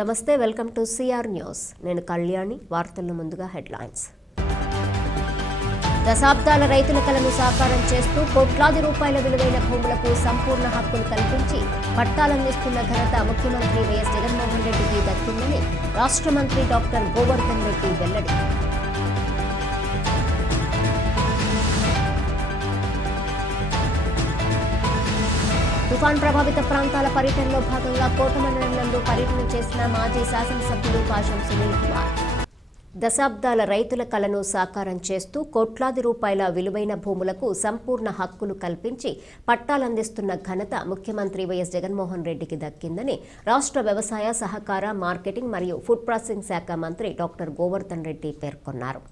నమస్తే, welcome to CR news. నేను కళ్యాణి. వార్తల్లో ముందుగా హెడ్లైన్స్. దశాబ్దాల రైతుల కలను సాకారం చేస్తూ కోట్లాది రూపాయల విలువైన భూములకు సంపూర్ణ హక్కులు కల్పించి పట్టాలందిస్తున్న ఘనత ముఖ్యమంత్రి వైఎస్ జగన్మోహన్ రెడ్డికి దక్కిందని రాష్ట్ర మంత్రి డాక్టర్ గోవర్ధన్ రెడ్డి వెల్లడి. తుఫాన్ ప్రభావిత ప్రాంతాల పర్యటనలో భాగంగా కోటమండలం నందు పర్యటన చేసిన మాజీ శాసనసభ్యులు పాషం సునీల్ కుమార్. దశాబ్దాల రైతుల కలను సాకారం చేస్తూ కోట్లాది రూపాయల విలువైన భూములకు సంపూర్ణ హక్కులు కల్పించి పట్టాలందిస్తున్న ఘనత ముఖ్యమంత్రి వైఎస్ జగన్మోహన్ రెడ్డికి దక్కిందని రాష్ట్ర వ్యవసాయ, సహకార, మార్కెటింగ్ మరియు ఫుడ్ ప్రాసెసింగ్ శాఖ మంత్రి డాక్టర్ గోవర్ధన్ రెడ్డి పేర్కొన్నారు.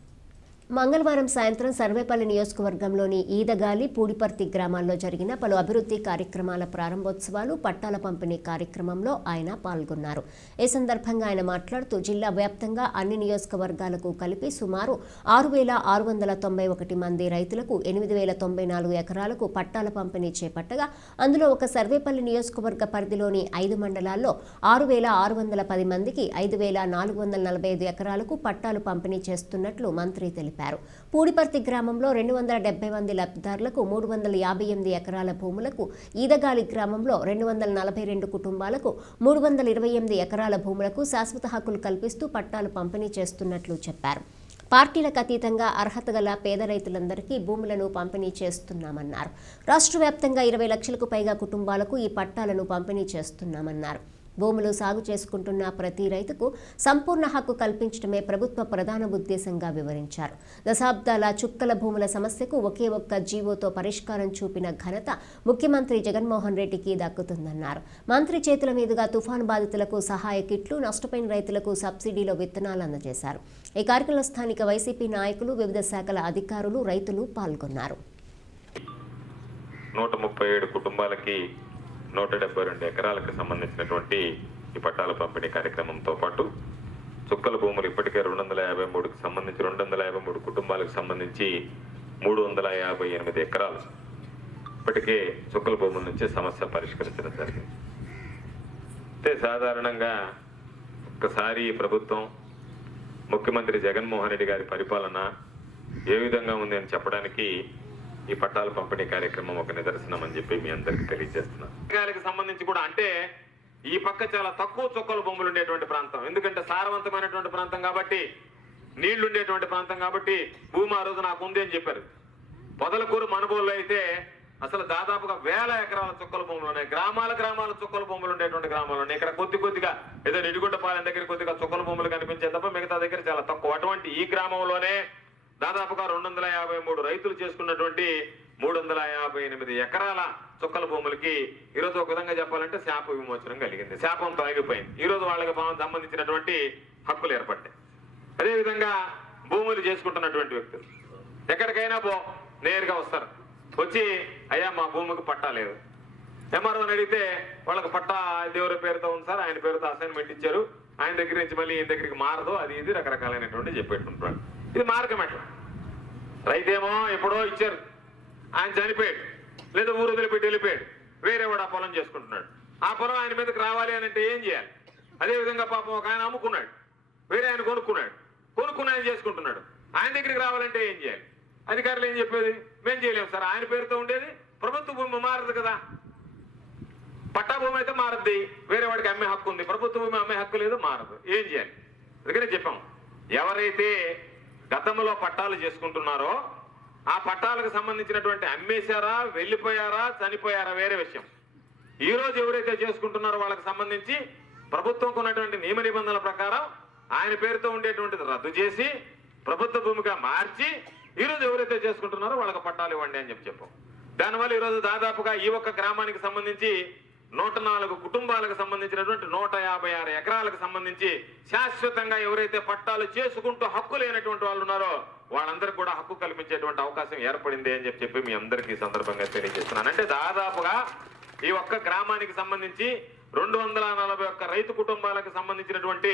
మంగళవారం సాయంత్రం సర్వేపల్లి నియోజకవర్గంలోని ఈదగాలి, పూడిపర్తి గ్రామాల్లో జరిగిన పలు అభివృద్ధి కార్యక్రమాల ప్రారంభోత్సవాలు, పట్టాల పంపిణీ కార్యక్రమంలో ఆయన పాల్గొన్నారు. ఈ సందర్భంగా ఆయన మాట్లాడుతూ జిల్లా వ్యాప్తంగా అన్ని నియోజకవర్గాలకు కలిపి సుమారు 6,691 మంది రైతులకు 8,094 ఎకరాలకు పట్టాల పంపిణీ చేపట్టగా అందులో ఒక సర్వేపల్లి నియోజకవర్గ పరిధిలోని 5 మండలాల్లో 6,610 మందికి 5,445 ఎకరాలకు పట్టాలు పంపిణీ చేస్తున్నట్లు మంత్రి తెలిపారు. పూడిపర్తి గ్రామంలో 270 మంది లబ్ధిదారులకు 358 ఎకరాల భూములకు, ఈదగాలి గ్రామంలో 242 కుటుంబాలకు 328 ఎకరాల భూములకు శాశ్వత హక్కులు కల్పిస్తూ పట్టాలు పంపిణీ చేస్తున్నట్లు చెప్పారు. పార్టీలకు అతీతంగా అర్హత గల పేద రైతులందరికీ భూములను పంపిణీ చేస్తున్నామన్నారు. రాష్ట్ర వ్యాప్తంగా 20 లక్షలకు పైగా కుటుంబాలకు ఈ పట్టాలను పంపిణీ చేస్తున్నామన్నారు. భూములు సాగు చేసుకుంటున్న ప్రతి రైతుకు సంపూర్ణ హక్కు కల్పించడమే ప్రభుత్వ ప్రధాన ఉద్దేశంగా వివరించారు. దశాబ్దాల చుక్కల భూముల సమస్యకు ఒకే ఒక్క జీవోతో పరిష్కారం చూపిన ఘనత ముఖ్యమంత్రి జగన్మోహన్ రెడ్డికి దక్కుతుందన్నారు. మంత్రి చేతుల మీదుగా తుఫాను బాధితులకు సహాయ కిట్లు, నష్టపోయిన రైతులకు సబ్సిడీలో విత్తనాలు అందజేశారు. ఈ కార్యక్రమంలో స్థానిక వైసీపీ నాయకులు, వివిధ శాఖల అధికారులు, రైతులు పాల్గొన్నారు. 137 కుటుంబాలకి 172 ఎకరాలకు సంబంధించినటువంటి ఈ పట్టాల పంపిణీ కార్యక్రమంతో పాటు చుక్కల భూములు ఇప్పటికే 253కి సంబంధించి 253 కుటుంబాలకు సంబంధించి 358 ఎకరాలు ఇప్పటికే చుక్కల భూముల నుంచి సమస్య పరిష్కరించడం జరిగింది. అయితే సాధారణంగా ఒక్కసారి ప్రభుత్వం, ముఖ్యమంత్రి జగన్మోహన్ రెడ్డి గారి పరిపాలన ఏ విధంగా ఉంది అని చెప్పడానికి ఈ పట్టాల పంపిణీ కార్యక్రమం ఒక నిదర్శనం అని చెప్పి మీ అందరికి తెలియజేస్తున్నాను. సంబంధించి కూడా అంటే ఈ పక్క చాలా తక్కువ చుక్కల భూములు ఉండేటువంటి ప్రాంతం, ఎందుకంటే సారవంతమైనటువంటి ప్రాంతం కాబట్టి, నీళ్లు ఉండేటువంటి ప్రాంతం కాబట్టి భూమి ఆ రోజు నాకు ఉంది అని చెప్పారు. పొదలకూరు, మనుబోళ్ళు అయితే అసలు దాదాపుగా 1000 ఎకరాల చుక్కల భూములు ఉన్నాయి. గ్రామాల చుక్కల భూములు ఉండేటువంటి గ్రామాలు ఉన్నాయి. ఇక్కడ కొద్దిగా ఏదో నిడిగుంటపాలెం దగ్గర కొద్దిగా చుక్కల భూములు కనిపించే తప్ప మిగతా దగ్గర చాలా తక్కువ. అటువంటి ఈ గ్రామంలోనే దాదాపుగా 253 రైతులు చేసుకున్నటువంటి 358 ఎకరాల చుక్కల భూములకి ఈరోజు ఒక విధంగా చెప్పాలంటే శాప విమోచనం కలిగింది. శాపం తొలగిపోయింది. ఈరోజు వాళ్ళకి సంబంధించినటువంటి హక్కులు ఏర్పడ్డాయి. అదేవిధంగా భూములు చేసుకుంటున్నటువంటి వ్యక్తులు ఎక్కడికైనా నేరుగా వస్తారు. వచ్చి అయ్యా మా భూమికి పట్టా లేదు, ఎంఆర్ఓని అడిగితే వాళ్ళకి పట్టా దేవుడి పేరుతో ఉంది సార్, ఆయన పేరుతో అసైన్మెంట్ ఇచ్చారు, ఆయన దగ్గర నుంచి మళ్ళీ ఈయన దగ్గరికి మారదు, అది ఇది రకరకాలైనటువంటి చెప్పేటుంటారు. ఇది మార్గం. ఎట్లా రైతేమో ఎప్పుడో ఇచ్చారు, ఆయన చనిపోయాడు, లేదా ఊరు వదిలిపెట్టి వెళ్ళిపోయాడు, వేరే వాడు ఆ పొలం చేసుకుంటున్నాడు. ఆ పొలం ఆయన మీదకి రావాలి అని అంటే ఏం చేయాలి? అదేవిధంగా పాపం ఒక ఆయన అమ్ముకున్నాడు, వేరే ఆయన కొనుక్కుని ఆయన చేసుకుంటున్నాడు, ఆయన దగ్గరికి రావాలంటే ఏం చేయాలి? అధికారులు ఏం చెప్పేది? మేము చేయలేము సార్, ఆయన పేరుతో ఉండేది ప్రభుత్వ భూమి మారదు కదా. పట్టా భూమి అయితే మారద్ది, వేరే వాడికి అమ్మే హక్కు ఉంది, ప్రభుత్వ భూమి అమ్మే హక్కు లేదు, మారదు. ఏం చేయాలి? అందుకనే చెప్పాం, ఎవరైతే గతంలో పట్టాలు చేసుకుంటున్నారో ఆ పట్టాలకు సంబంధించినటువంటి అమ్మేశారా, వెళ్ళిపోయారా, చనిపోయారా వేరే విషయం. ఈ రోజు ఎవరైతే చేసుకుంటున్నారో వాళ్ళకి సంబంధించి ప్రభుత్వంకు ఉన్నటువంటి నియమ నిబంధనల ప్రకారం ఆయన పేరుతో ఉండేటువంటిది రద్దు చేసి ప్రభుత్వ భూమిగా మార్చి ఈరోజు ఎవరైతే చేసుకుంటున్నారో వాళ్ళకి పట్టాలు ఇవ్వండి అని చెప్పాం. దానివల్ల ఈరోజు దాదాపుగా ఈ ఒక్క గ్రామానికి సంబంధించి 104 కుటుంబాలకు సంబంధించినటువంటి 156 ఎకరాలకు సంబంధించి శాశ్వతంగా ఎవరైతే పట్టాలు చేసుకుంటూ హక్కు లేనటువంటి వాళ్ళు ఉన్నారో వాళ్ళందరికీ కూడా హక్కు కల్పించేటువంటి అవకాశం ఏర్పడింది అని చెప్పి మీ అందరికీ సందర్భంగా తెలియజేస్తున్నాను. అంటే దాదాపుగా ఈ ఒక్క గ్రామానికి సంబంధించి 241 రైతు కుటుంబాలకు సంబంధించినటువంటి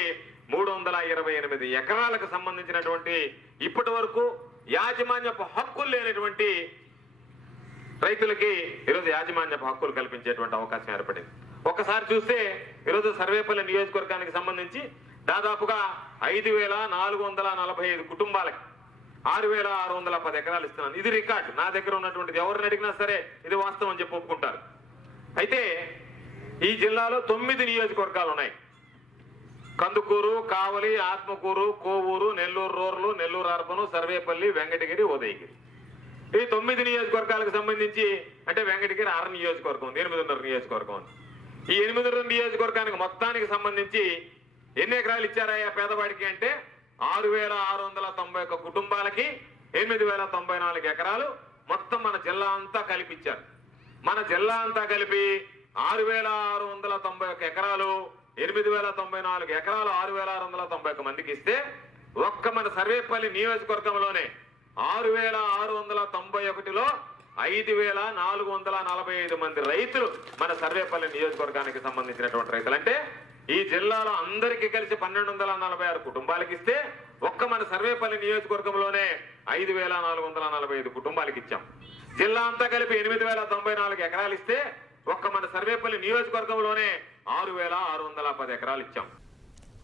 328 ఎకరాలకు సంబంధించినటువంటి ఇప్పటి వరకు యాజమాన్యపు హక్కులు లేనటువంటి రైతులకి ఈరోజు యాజమాన్యపు హక్కులు కల్పించేటువంటి అవకాశం ఏర్పడింది. ఒకసారి చూస్తే ఈరోజు సర్వేపల్లి నియోజకవర్గానికి సంబంధించి దాదాపుగా 5,445 కుటుంబాలకి 6,610 ఎకరాలు ఇస్తున్నాను. ఇది రికార్డు. నా దగ్గర ఉన్నటువంటిది. ఎవరిని అడిగినా సరే ఇది వాస్తవం అని చెప్పి ఒప్పుకుంటారు. అయితే ఈ జిల్లాలో 9 నియోజకవర్గాలు ఉన్నాయి. కందుకూరు, కావలి, ఆత్మకూరు, కోవూరు, నెల్లూరు రూరల్, నెల్లూరు అర్బన్, సర్వేపల్లి, వెంకటగిరి, ఉదయగిరి. ఈ 9 నియోజకవర్గాలకు సంబంధించి అంటే వెంకటగిరి 6 నియోజకవర్గం ఉంది, 8.5 నియోజకవర్గం ఉంది. ఈ 8.5 నియోజకవర్గానికి మొత్తానికి సంబంధించి ఎన్ని ఎకరాలు ఇచ్చారయ్యా పేదవాడికి అంటే 6,691 కుటుంబాలకి 8,094 ఎకరాలు మొత్తం మన జిల్లా అంతా కలిపిచ్చారు. మన జిల్లా అంతా కలిపి 6,691 ఎకరాలు 8,094 ఎకరాలు 6,691 మందికి ఇస్తే ఒక్క మన సర్వేపల్లి నియోజకవర్గంలోనే 6,691లో 5,445 మంది రైతులు మన సర్వేపల్లి నియోజకవర్గానికి సంబంధించినటువంటి రైతులు. అంటే ఈ జిల్లాలో అందరికీ కలిసి 1,246 కుటుంబాలకి ఇస్తే ఒక్క మన సర్వేపల్లి నియోజకవర్గంలోనే 5,445 కుటుంబాలకి ఇచ్చాం. జిల్లా అంతా కలిపి 8,094 ఎకరాలు ఇస్తే ఒక్క మన సర్వేపల్లి నియోజకవర్గంలోనే 6,610 ఎకరాలు ఇచ్చాం.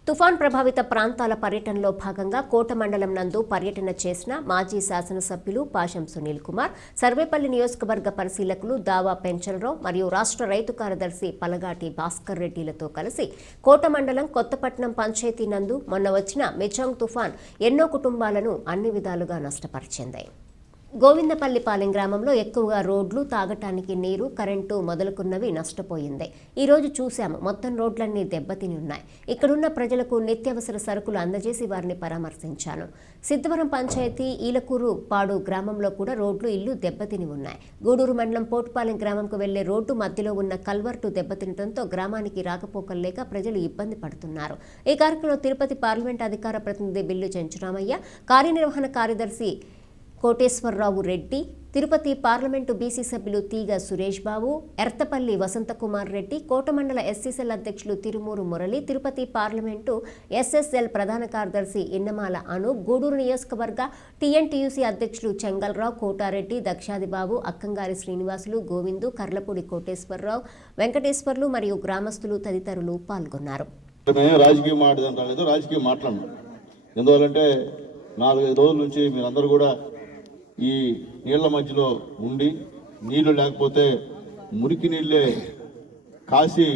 తుఫాన్ ప్రభావిత ప్రాంతాల పర్యటనలో భాగంగా కోట మండలం నందు పర్యటన చేసిన మాజీ శాసనసభ్యులు పాషం సునీల్ కుమార్, సర్వేపల్లి నియోజకవర్గ పరిశీలకులు దావా పెంచలరావు మరియు రాష్ట్ర రైతు కార్యదర్శి పలగాటి భాస్కర్ రెడ్డిలతో కలిసి కోట మండలం కొత్తపట్నం పంచాయతీ నందు మొన్న వచ్చిన మిచాంగ్ తుఫాన్ ఎన్నో కుటుంబాలను అన్ని విధాలుగా నష్టపరిచింది. గోవిందపల్లిపాలెం గ్రామంలో ఎక్కువగా రోడ్లు, తాగటానికి నీరు, కరెంటు మొదలుకున్నవి నష్టపోయింది. ఈ రోజు చూశాము, మొత్తం రోడ్లన్నీ దెబ్బతిని ఉన్నాయి. ఇక్కడున్న ప్రజలకు నిత్యావసర సరుకులు అందజేసి వారిని పరామర్శించాను. సిద్ధవరం పంచాయతీ ఈలకూరు పాడు గ్రామంలో కూడా రోడ్లు, ఇల్లు దెబ్బతిని ఉన్నాయి. గూడూరు మండలం పోటుపాలెం గ్రామంకు వెళ్లే రోడ్డు మధ్యలో ఉన్న కల్వర్టు దెబ్బతినడంతో గ్రామానికి రాకపోకలు లేక ప్రజలు ఇబ్బంది పడుతున్నారు. ఈ కార్యక్రమంలో తిరుపతి పార్లమెంట్ అధికార ప్రతినిధి బిల్లు చెంచురామయ్య, కార్యనిర్వహణ కార్యదర్శి కోటేశ్వరరావు రెడ్డి, తిరుపతి పార్లమెంటు బీసీ సభ్యులు తీగ సురేష్ బాబు, ఎర్తపల్లి వసంతకుమార్ రెడ్డి, కోటమండల ఎస్సీసెల్ అధ్యక్షులు తిరుమూరు మురళి, తిరుపతి పార్లమెంటు ఎస్ఎస్ఎల్ ప్రధాన కార్యదర్శి ఇన్నమాల అనూప్, గూడూరు నియోజకవర్గ టీఎన్టీయూసీ అధ్యక్షులు చెంగల్రావు, కోటారెడ్డి, దక్షాదిబాబు, అక్కంగారి శ్రీనివాసులు, గోవిందు, కర్లపూడి కోటేశ్వరరావు, వెంకటేశ్వర్లు మరియు గ్రామస్తులు తదితరులు పాల్గొన్నారు. రాజకీయం ఆడదంటారు, రాజకీయం మాట్లాడను. ఎందువల్లంటే 4-5 రోజుల నుంచి మీరందరూ కూడా ఈ నీళ్ల మధ్యలో ఉండి నీళ్లు లేకపోతే మురికి నీళ్ళే కాసి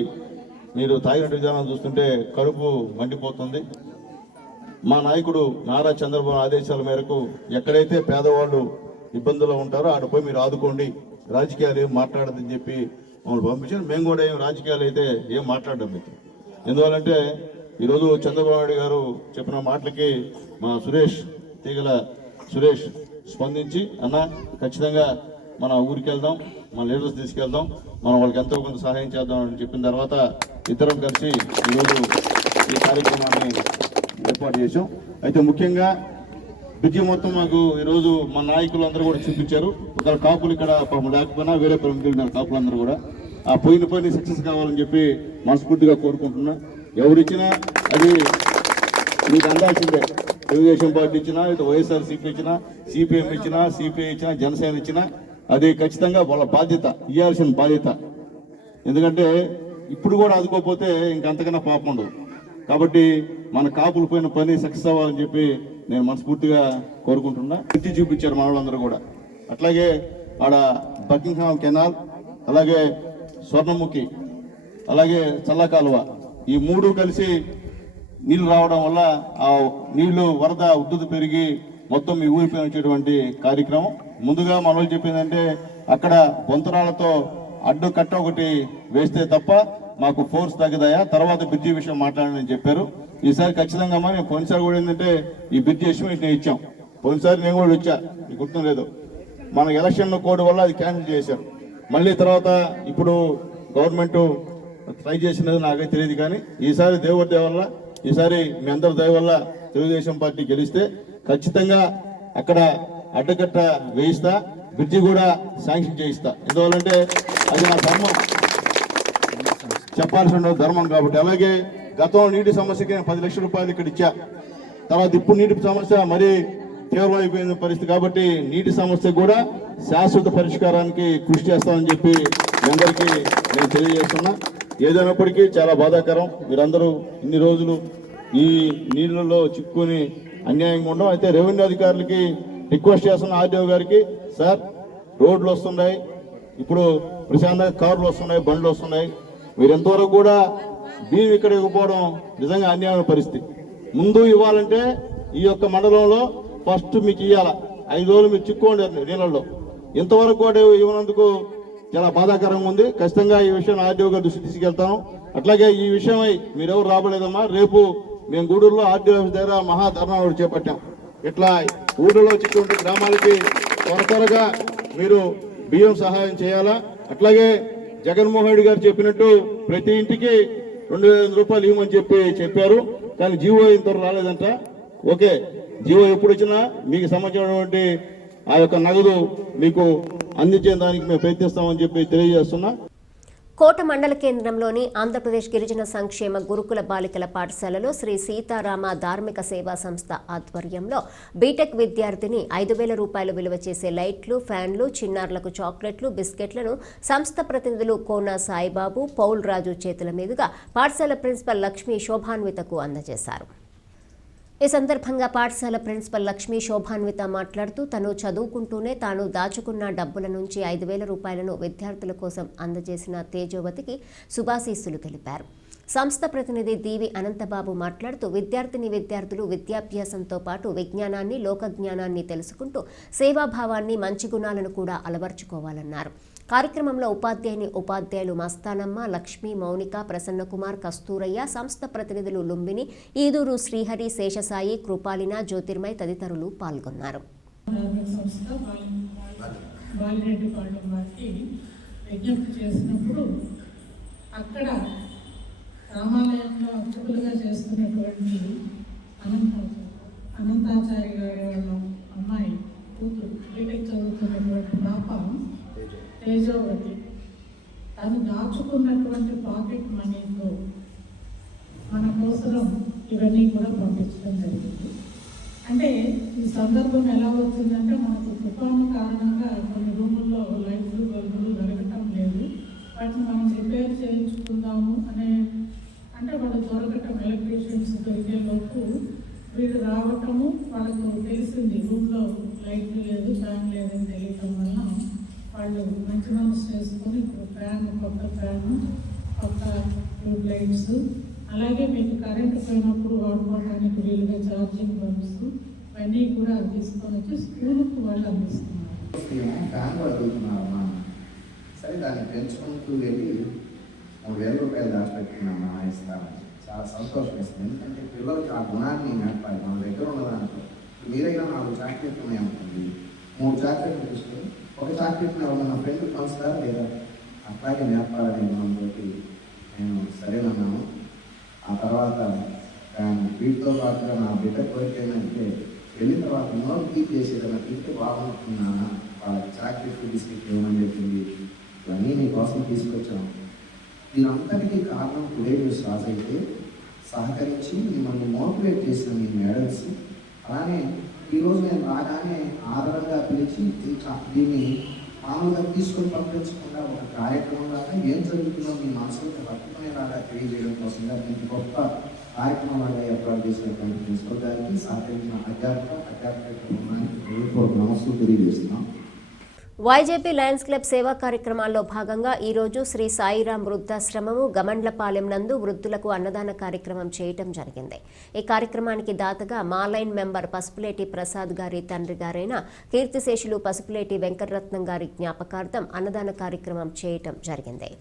మీరు తాగిన విధానం చూస్తుంటే కడుపు మండిపోతుంది. మా నాయకుడు నారా చంద్రబాబు ఆదేశాల మేరకు ఎక్కడైతే పేదవాళ్ళు ఇబ్బందుల్లో ఉంటారో ఆడపోయి మీరు ఆదుకోండి, రాజకీయాలు ఏం మాట్లాడదని చెప్పి మమ్మల్ని పంపించారు. మేము కూడా ఏం రాజకీయాలు అయితే ఏం మాట్లాడడం మీకు. ఎందువల్లంటే ఈరోజు చంద్రబాబు నాయుడు గారు చెప్పిన మాటలకి మా తీగల సురేష్ స్పందించి అన్న ఖచ్చితంగా మన ఊరికి వెళ్దాం, మన లీడర్స్ తీసుకెళ్దాం, మనం వాళ్ళకి ఎంతో కొంత సహాయం చేద్దాం అని చెప్పిన తర్వాత ఇద్దరం కలిసి ఈరోజు ఈ కార్యక్రమాన్ని ఏర్పాటు చేశాం. అయితే ముఖ్యంగా బ్రిడ్జి మొత్తం మాకు ఈరోజు మన నాయకులు అందరూ కూడా చూపించారు. ఒకవేళ కాపులు ఇక్కడ లేకపోయినా వేరే ప్రముఖులు కాపులు అందరూ కూడా ఆ పోయిన సక్సెస్ కావాలని చెప్పి మనస్ఫూర్తిగా కోరుకుంటున్నా. ఎవరిచ్చినా అది మీకు అందాల్సిందే. తెలుగుదేశం పార్టీ ఇచ్చినా, ఇటు వైఎస్ఆర్సీపీ ఇచ్చినా, సిపిఎం ఇచ్చినా, సిపిఐ ఇచ్చినా, జనసేన ఇచ్చినా అది ఖచ్చితంగా వాళ్ళ బాధ్యత, ఇవ్వాల్సిన బాధ్యత. ఎందుకంటే ఇప్పుడు కూడా ఆదుకోకపోతే ఇంకంతకన్నా పాపం ఉండదు. కాబట్టి మన కాపులు పోయిన పని సక్సెస్ అవ్వాలని చెప్పి నేను మనస్ఫూర్తిగా కోరుకుంటున్నా. ఎత్తి చూపించారు మన వాళ్ళందరూ కూడా. అట్లాగే ఆడ బకింగ్హామ్ కెనాల్, అలాగే స్వర్ణముఖి, అలాగే చల్లకాలువ, ఈ 3 కలిసి నీళ్లు రావడం వల్ల ఆ నీళ్లు వరద ఉద్ధృతి పెరిగి మొత్తం ఈ ఊరిపై వచ్చేటువంటి కార్యక్రమం. ముందుగా మన వాళ్ళు చెప్పిందంటే అక్కడ బొంతరాలతో అడ్డు కట్ట ఒకటి వేస్తే తప్ప మాకు ఫోర్స్ తగ్గదయా, తర్వాత బ్రిడ్జి విషయం మాట్లాడని చెప్పారు. ఈసారి ఖచ్చితంగా నేను పోయినసారి కూడా ఏంటంటే ఈ బ్రిడ్జి ఎస్టిమేట్ ఇచ్చాం. పోయినసారి నేను కూడా వచ్చా, మీకు గుర్తు లేదు. మన ఎలక్షన్ కోడ్ వల్ల అది క్యాన్సిల్ చేశారు. మళ్ళీ తర్వాత ఇప్పుడు గవర్నమెంట్ ట్రై చేసినది నాకైతే తెలియదు. కానీ ఈసారి దేవుడి దయ వల్ల, ఈసారి మీ అందరి దయ వల్ల తెలుగుదేశం పార్టీ గెలిస్తే ఖచ్చితంగా అక్కడ అడ్డకట్ట వేయిస్తా, బ్రిడ్జి కూడా శాంక్షన్ చేయిస్తా. ఎందువల్లంటే అది నా ధర్మం, చెప్పాల్సిన ధర్మం కాబట్టి. అలాగే గతంలో నీటి సమస్యకి నేను 10 లక్షల రూపాయలు ఇక్కడ ఇచ్చా. తర్వాత ఇప్పుడు నీటి సమస్య మరీ తీవ్రమైపోయిన పరిస్థితి కాబట్టి నీటి సమస్య కూడా శాశ్వత పరిష్కారానికి కృషి చేస్తామని చెప్పి మీ అందరికీ నేను తెలియజేస్తున్నా. ఏదైనప్పటికీ చాలా బాధాకరం. మీరందరూ ఇన్ని రోజులు ఈ నీళ్ళలో చిక్కుని అన్యాయంగా ఉండడం. అయితే రెవెన్యూ అధికారులకి రిక్వెస్ట్ చేస్తున్న ఆర్డీఓ గారికి, సార్ రోడ్లు వస్తున్నాయి, ఇప్పుడు ప్రశాంతంగా కార్లు వస్తున్నాయి, బండ్లు వస్తున్నాయి, మీరు ఎంతవరకు కూడా బియ్యం ఇక్కడ ఇవ్వకపోవడం నిజంగా అన్యాయమైన పరిస్థితి. ముందు ఇవ్వాలంటే ఈ యొక్క మండలంలో ఫస్ట్ మీకు ఇవ్వాల. 5 రోజులు మీరు చిక్కుకోండి నీళ్ళల్లో, ఇంతవరకు కూడా ఇవ్వనందుకు చాలా బాధాకరంగా ఉంది. ఖచ్చితంగా ఈ విషయం ఆర్డీఓ గారి దృష్టి తీసుకెళ్తాను. అట్లాగే ఈ విషయమై మీరెవరు రాబడలేదమ్మా, రేపు మేము గూడూరులో ఆర్డీఓ ఆఫీస్ దగ్గర మహాధర్నా చేపట్టాం. ఇట్లా ఊళ్ళలో చిక్కుకుంటే గ్రామాలకి త్వరగా మీరు బియ్యం సహాయం చేయాలా. అట్లాగే జగన్మోహన్ రెడ్డి గారు చెప్పినట్టు ప్రతి ఇంటికి 2,500 రూపాయలు ఇవ్వమని చెప్పారు. కానీ జీవో ఇంతవరకు రాలేదంట. ఓకే, జీవో ఎప్పుడు వచ్చినా మీకు సంబంధించినటువంటి ఆ యొక్క నగదు మీకు అందించేదానికి మేము ప్రయత్నిస్తామని తెలియజేస్తున్నా. కోట మండల కేంద్రంలోని ఆంధ్రప్రదేశ్ గిరిజన సంక్షేమ గురుకుల బాలికల పాఠశాలలో శ్రీ సీతారామ ధార్మిక సేవా సంస్థ ఆధ్వర్యంలో బీటెక్ విద్యార్థిని 5,000 రూపాయలు విలువ చేసే లైట్లు, ఫ్యాన్లు, చిన్నారులకు చాక్లెట్లు, బిస్కెట్లను సంస్థ ప్రతినిధులు కోన సాయిబాబు, పౌల్ రాజు చేతుల మీదుగా పాఠశాల ప్రిన్సిపల్ లక్ష్మీ శోభాన్వితకు అందజేశారు. ఈ సందర్భంగా పాఠశాల ప్రిన్సిపల్ లక్ష్మీ శోభాన్విత మాట్లాడుతూ తను చదువుకుంటూనే తాను దాచుకున్న డబ్బుల నుంచి 5,000 రూపాయలను విద్యార్థుల కోసం అందజేసిన తేజోవతికి శుభాశీస్సులు తెలిపారు. సంస్థ ప్రతినిధి దీవి అనంతబాబు మాట్లాడుతూ విద్యార్థులు విద్యాభ్యాసంతో పాటు విజ్ఞానాన్ని, లోకజ్ఞానాన్ని తెలుసుకుంటూ సేవాభావాన్ని, మంచి గుణాలను కూడా అలవర్చుకోవాలన్నారు. కార్యక్రమంలో ఉపాధ్యాయులు మస్తానమ్మ, లక్ష్మి, మౌనిక, ప్రసన్నకుమార్, కస్తూరయ్య, సంస్థ ప్రతినిధులు లుంబిని, ఈదూరు శ్రీహరి, శేషసాయి, కృపాలిన, జ్యోతిర్మయ్ తదితరులు పాల్గొన్నారు. రామాలయంలో అర్చకులుగా చేస్తున్నటువంటి అనంతాచారి గారి వాళ్ళ అమ్మాయి కూతురు బీటెక్ చదువుతున్నటువంటి పాప తేజోవతి తను దాచుకున్నటువంటి పాకెట్ మనీతో మన కోసం ఇవన్నీ కూడా పంపించడం జరిగింది. అంటే ఈ సందర్భం ఎలా వచ్చిందంటే మనకు తుఫాను కారణంగా కొన్ని రూముల్లో లైట్లు, బల్బులు వెలగటం లేదు. వాటిని మనం రిపేర్ చేయించుకుందాము అనే అంటే వాళ్ళు దొరకటం, ఎలక్ట్రీషియన్స్ దొరికే లోపు వీళ్ళు రావటము, వాళ్ళకు తెలిసింది రూమ్లో లైట్లు లేదు, ఫ్యాన్ లేదని తెలియటం వల్ల వాళ్ళు మంచి మనసు చేసుకొని ఇప్పుడు కొత్త ఫ్యాను, కొత్త ట్యూబ్ లైట్స్, అలాగే మీకు కరెంటు పోయినప్పుడు వాడుకోవడానికి వీలుగా ఛార్జింగ్ బల్బ్స్ ఇవన్నీ కూడా తీసుకొని వచ్చి స్కూల్కి వాళ్ళు అందిస్తున్నారు. ఫ్యాన్ అడుగుతున్నారమ్మా, సరే దాన్ని పెంచుకుంటూ వెళ్ళి 3,000 రూపాయలు దాచిపెట్టుకున్నామా ఇస్తామని చాలా సంతోషం ఇస్తుంది. ఎందుకంటే పిల్లలకి ఆ గుణాన్ని నేర్పాలి. మన దగ్గర ఉన్న దాంట్లో మీరైనా 4 చాక్లెట్లు ఉన్నాయనుకోండి, 3 చాక్లెట్లు తీసుకొని ఒక చాక్లెట్ని ఎవరన్నా ఫ్రెండ్ పంచుతారా లేదా, అట్లాగే నేర్పాలని మనతో నేను సరేనన్నాను. ఆ తర్వాత వీటితో పాటుగా నా బిడ్డ కోరిక ఏంటంటే వెళ్ళిన తర్వాత నోరు కీప్ చేసేదన్నా తింటే బాగుంటున్నానా, వాళ్ళకి చాక్లెట్ బిస్కెట్ ఇవ్వమని చెప్పింది. ఇవన్నీ నీ కోసం తీసుకొచ్చాను. దీనంతటికీ కారణం టుడే న్యూస్ రాజ్ అయితే సహకరించి మిమ్మల్ని మోటివేట్ చేసిన మీ మేడల్స్. అలానే ఈరోజు నేను రాగానే ఆదరంగా పిలిచి దీన్ని మామూలుగా తీసుకొని పంపించకుండా ఒక కార్యక్రమం లాగా ఏం జరుగుతుందో మీ మనసులకు పట్టుకునేలాగా తెలియజేయడం కోసంగా మీకు గొప్ప కార్యక్రమం లాగా ఏర్పాటు చేసినటువంటి ప్రిన్సిపల్ గారికి, సహకరించిన అధ్యాపక బృందానికి నమస్సులు తెలియజేస్తున్నాం. వైజేపీ లయన్స్ క్లబ్ సేవా కార్యక్రమాల్లో భాగంగా ఈరోజు శ్రీ సాయిరాం వృద్ధాశ్రమము గమండ్లపాలెం నందు వృద్ధులకు అన్నదాన కార్యక్రమం చేయటం జరిగింది. ఈ కార్యక్రమానికి దాతగా మా లైన్ మెంబర్ పసుపులేటి ప్రసాద్ గారి తండ్రి గారైన కీర్తిశేషులు పసుపులేటి వెంకటరత్నం గారి జ్ఞాపకార్థం అన్నదాన కార్యక్రమం చేయటం జరిగింది.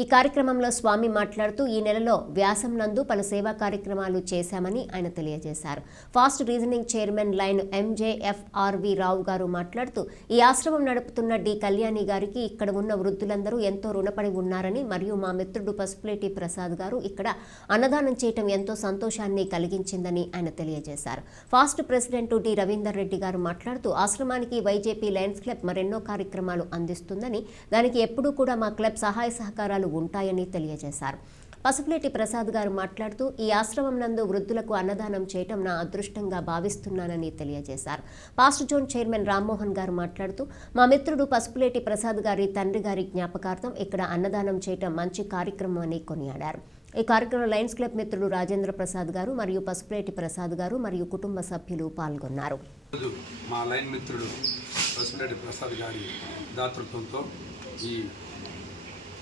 ఈ కార్యక్రమంలో స్వామి మాట్లాడుతూ ఈ నెలలో వ్యాసం నందు పలు సేవా కార్యక్రమాలు చేశామని ఆయన తెలియజేశారు. ఫాస్ట్ రీజనింగ్ చైర్మన్ లైన్ ఎంజేఎఫ్ఆర్వి రావు గారు మాట్లాడుతూ ఈ ఆశ్రమం నడుపుతున్న డి కళ్యాణి గారికి ఇక్కడ ఉన్న వృద్ధులందరూ ఎంతో రుణపడి ఉన్నారని, మరియు మా మిత్రుడు పసుపులేటి ప్రసాద్ గారు ఇక్కడ అన్నదానం చేయటం ఎంతో సంతోషాన్ని కలిగించిందని ఆయన తెలియజేశారు. Past president D Raveender Reddy గారు మాట్లాడుతూ ఆశ్రమానికి వైజేపీ లయన్స్ క్లబ్ మరెన్నో కార్యక్రమాలు అందిస్తుందని, దానికి ఎప్పుడూ కూడా మా క్లబ్ సహాయ సహకారాలు ఉంటాయని తెలియజేశారు. పసుపులేటి ప్రసాద్ గారు మాట్లాడుతూ ఈ ఆశ్రమం నందు వృద్ధులకు అన్నదానం చేయటం నా అదృష్టంగా భావిస్తున్నానని తెలియజేశారు. పాస్ట్ జోన్ చైర్మన్ రామ్మోహన్ గారు మాట్లాడుతూ మా మిత్రుడు పసుపులేటి ప్రసాద్ గారి తండ్రి గారి జ్ఞాపకార్థం ఇక్కడ అన్నదానం చేయటం మంచి కార్యక్రమం అని కొనియాడారు. ఈ కార్యక్రమంలో లయన్స్ క్లబ్ మిత్రుడు రాజేంద్ర ప్రసాద్ గారు మరియు పసుపులేటి ప్రసాద్ గారు మరియు కుటుంబ సభ్యులు పాల్గొన్నారు. మా లైన్ మిత్రుడు పసుపులేటి ప్రసాద్ గారి దాతృత్వంతో ఈ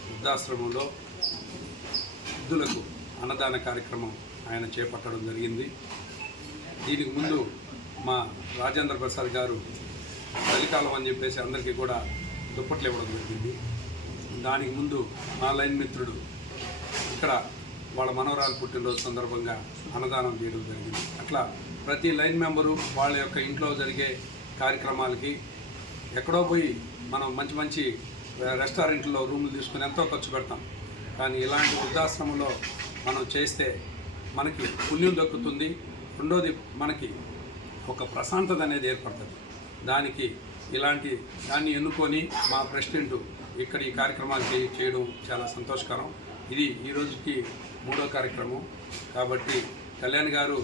వృద్ధాశ్రమంలో వృద్ధులకు అన్నదాన కార్యక్రమం ఆయన చేపట్టడం జరిగింది. దీనికి ముందు మా రాజేంద్ర ప్రసాద్ గారు చలికాలం అని చెప్పేసి అందరికీ కూడా దుప్పట్లు ఇవ్వడం జరిగింది. దానికి ముందు మా లైన్ మిత్రుడు ఇక్కడ వాళ్ళ మనవరాలు పుట్టినరోజు సందర్భంగా అన్నదానం చేయడం జరిగింది. అట్లా ప్రతి లైన్ మెంబరు వాళ్ళ యొక్క ఇంట్లో జరిగే కార్యక్రమాలకి ఎక్కడో పోయి మనం మంచి మంచి రెస్టారెంట్లో రూములు తీసుకుని ఎంతో ఖర్చు పెడతాం. కానీ ఇలాంటి వృద్ధాశ్రమంలో మనం చేస్తే మనకి పుణ్యం దక్కుతుంది. రెండోది మనకి ఒక ప్రశాంతత అనేది ఏర్పడుతుంది. దానికి ఇలాంటి దాన్ని ఎన్నుకొని మా ప్రెసిడెంట్ ఇక్కడ ఈ కార్యక్రమాలు చేయడం చాలా సంతోషకరం. ఇది ఈ రోజుకి 3వ కార్యక్రమం కాబట్టి కళ్యాణ్ గారు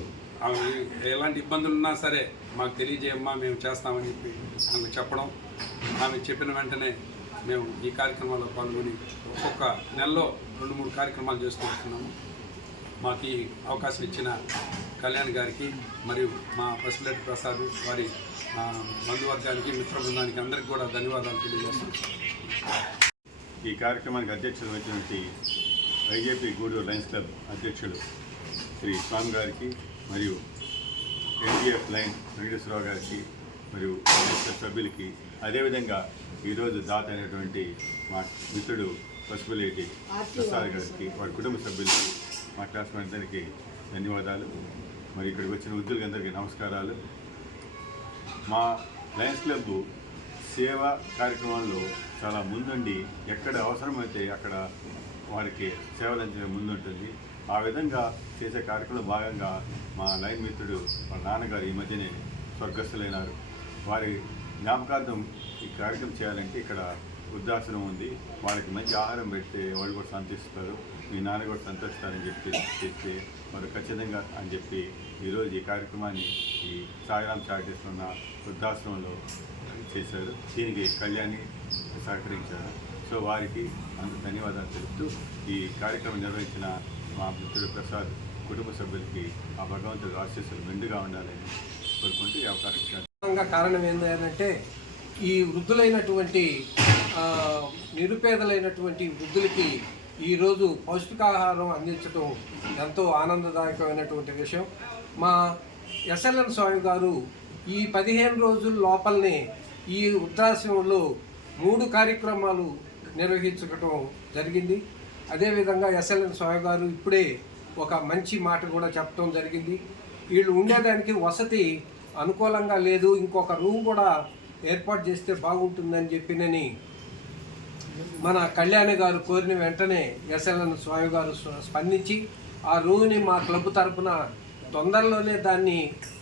ఎలాంటి ఇబ్బందులు ఉన్నా సరే మాకు తెలియజేయమ్మా, మేము చేస్తామని చెప్పి ఆమె చెప్పడం, ఆమె చెప్పిన వెంటనే మేము ఈ కార్యక్రమాల్లో పాల్గొని ఒక్కొక్క నెలలో 2-3 కార్యక్రమాలు చేస్తూ వస్తున్నాము. మాకు ఈ అవకాశం ఇచ్చిన కళ్యాణ్ గారికి మరియు మా పసుపులేటి ప్రసాద్ వారి బంధువర్గానికి మిత్ర బృందానికి అందరికీ కూడా ధన్యవాదాలు తెలియజేస్తున్నాం. ఈ కార్యక్రమానికి అధ్యక్షత వహించినటువంటి వైజేపీ గూడూరు లయన్స్ క్లబ్ అధ్యక్షుడు శ్రీ స్వామి గారికి మరియు ఎన్డీఎఫ్ లైన్ వెంకటేశ్వరరావు గారికి మరియు సభ్యులకి, అదేవిధంగా ఈరోజు దాత అయినటువంటి మా మిత్రుడు పసుపులేటి ప్రసాద్ గారికి, వారి కుటుంబ సభ్యులకి, మా క్లాస్మేట్ అందరికీ ధన్యవాదాలు. మరి ఇక్కడికి వచ్చిన వృద్ధులకి నమస్కారాలు. మా లయన్స్ క్లబ్ సేవా కార్యక్రమాల్లో చాలా ముందుండి ఎక్కడ అవసరమైతే అక్కడ వారికి సేవలు అందించే ముందుంటుంది. ఆ విధంగా చేసే కార్యక్రమంలో భాగంగా మా లైన్ మిత్రుడు వాళ్ళ నాన్నగారు ఈ మధ్యనే స్వర్గస్థులైనారు. వారి జ్ఞాపకార్థం ఈ కార్యక్రమం చేయాలంటే ఇక్కడ వృద్ధాశ్రమం ఉంది, వాళ్ళకి మంచి ఆహారం పెడితే వాళ్ళు కూడా సంతోషిస్తారు, మీ నాన్న కూడా సంతోషిస్తారని చెప్పి చెప్తే వారు ఖచ్చితంగా అని చెప్పి ఈరోజు ఈ కార్యక్రమాన్ని ఈ సాయిరామ్ చారిటీస్ ఉన్న వృద్ధాశ్రమంలో చేశారు. దీనికి కళ్యాణి సహకరించారు. సో వారికి అందుకు ధన్యవాదాలు తెలుపుతూ ఈ కార్యక్రమం నిర్వహించిన మా మిత్రుడు ప్రసాద్ కుటుంబ సభ్యులకి ఆ భగవంతుడు ఆశీస్సులు మెండుగా ఉండాలని కోరుకుంటూ ఈ అవకాశం ఇచ్చారు. కారణం ఏంటంటే ఈ వృద్ధులైనటువంటి నిరుపేదలైనటువంటి వృద్ధులకి ఈరోజు పౌష్టికాహారం అందించడం ఎంతో ఆనందదాయకమైనటువంటి విషయం. మా ఎస్ఎల్ఎన్ స్వామి గారు ఈ 15 రోజుల లోపలనే ఈ వృద్ధాశ్రమంలో 3 కార్యక్రమాలు నిర్వహించడం జరిగింది. అదేవిధంగా ఎస్ఎల్ఎన్ స్వామి గారు ఇప్పుడే ఒక మంచి మాట కూడా చెప్పడం జరిగింది. వీళ్ళు ఉండేదానికి వసతి అనుకూలంగా లేదు, ఇంకొక రూమ్ కూడా ఏర్పాటు చేస్తే బాగుంటుందని చెప్పినని మన కళ్యాణి గారు కోరిన వెంటనే ఎస్ఎల్ఎన్ స్వామి గారు స్పందించి ఆ రూమ్ని మా క్లబ్ తరఫున తొందరలోనే దాన్ని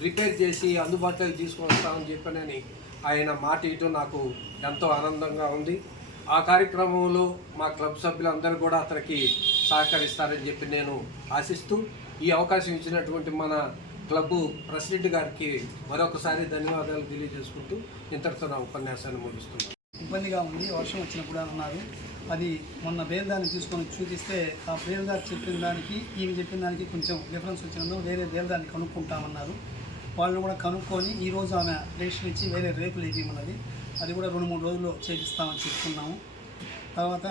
రిపేర్ చేసి అందుబాటులోకి తీసుకొస్తామని చెప్పనని ఆయన మాట ఇవ్వటం నాకు ఎంతో ఆనందంగా ఉంది. ఆ కార్యక్రమంలో మా క్లబ్ సభ్యులందరూ కూడా అతనికి సహకరిస్తారని చెప్పి నేను ఆశిస్తూ ఈ అవకాశం ఇచ్చినటువంటి మన క్లబ్ ప్రెసిడెంట్ గారికి మరొకసారి ధన్యవాదాలు తెలియజేసుకుంటూ ఇంతటితో నా ఉపన్యాసాన్ని ముగిస్తున్నాను. ఇబ్బందిగా ఉంది, వర్షం వచ్చినప్పుడు అన్నారు. అది మొన్న బేల్దాన్ని తీసుకొని చూపిస్తే ఆ బేల్దార్ చెప్పిన దానికి ఈమె చెప్పిన దానికి కొంచెం డిఫరెన్స్ వచ్చినందుకు వేరే బేల్దాన్ని కనుక్కుంటామన్నారు. వాళ్ళు కూడా కనుక్కొని ఈరోజు ఆమె రేషన్ ఇచ్చి వేరే రేపులు వేయమన్నది. అది కూడా 2-3 రోజుల్లో చేపిస్తామని చెప్తున్నాము. తర్వాత